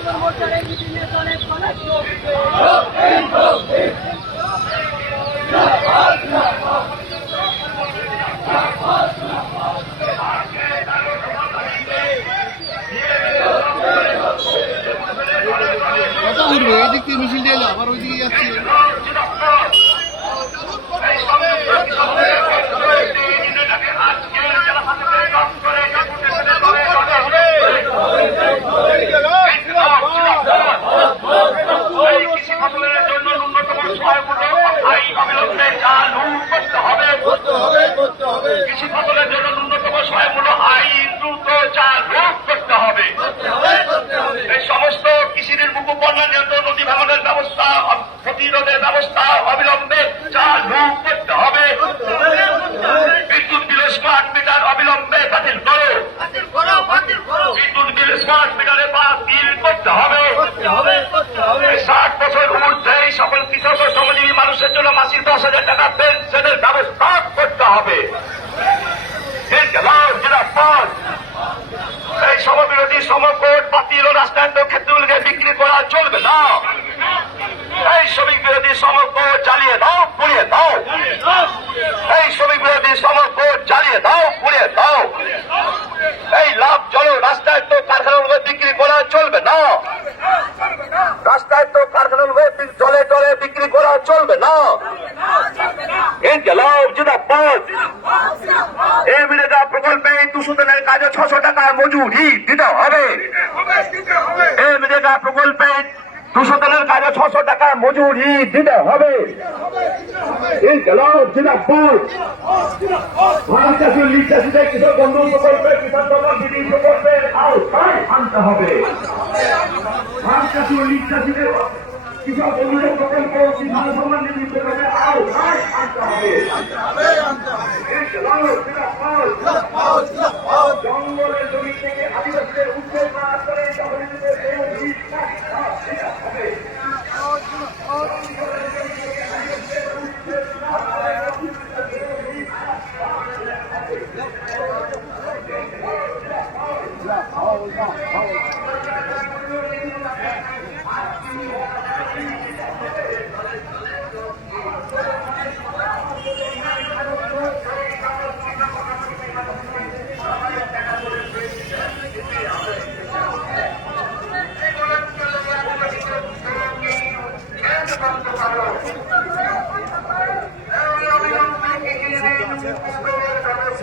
জাতীয় সংযুক্ত যুব মোর্চার এই মিটিংয়ে অনেক অনেক যোগ কথা ঘুরবে এই দিক থেকে মিছিল দিয়ে এলো, আবার ওই যাচ্ছে। বিল স্মার্ট মিটারে বাতিল করতে হবে ষাট বছর ঊর্ধ্বে এই সকল কৃষক ও শ্রমজীবী মানুষের জন্য মাসিক দশ হাজার টাকা পেনশনের ব্যবস্থা করতে হবে। ইনকলাব জিন্দাবাদ। এই সমবিরোধী সমকোট বাতিল ও রাষ্ট্রায়ত্ত ক্ষেত্রগুলিকে বিক্রি করা চলবে না। এই শ্রমিক বিরোধী সমকোট চালিয়ে দাও পুড়িয়ে দাও। এই শ্রমিক বিরোধী সমকোট চালিয়ে দাও পুড়িয়ে দাও এই লাভ চলো রাষ্ট্রায়ত্ত কারখানাগুলো বিক্রি করা চলবে না রাস্তায় তো কারখানাগুলো জলে টলে বিক্রি করা চলবে না। এই বিরেদা প্রকল্পে দুশো দিনের কাজে ছশো টাকা মজুরি দিতে হবে। এই বিরেদা প্রকল্পে দুশো দিনের কাজে ছশো টাকা মজুরি দিতে হবে। ইনকলাব জিন্দাবাদ। ভারত কৃষক আনতে হবে। কৃষক বন্ধু প্রকল্প কিষাণ সম্মান নিধি প্রকল্পে আওতায় আনতে হবে ইনকলাব জিন্দাবাদ জঙ্গলের জমি থেকে আদিবাসীদের উদ্যোগ না করে জঙ্গলীদের দেহ ভিক্ষা দিতে হবে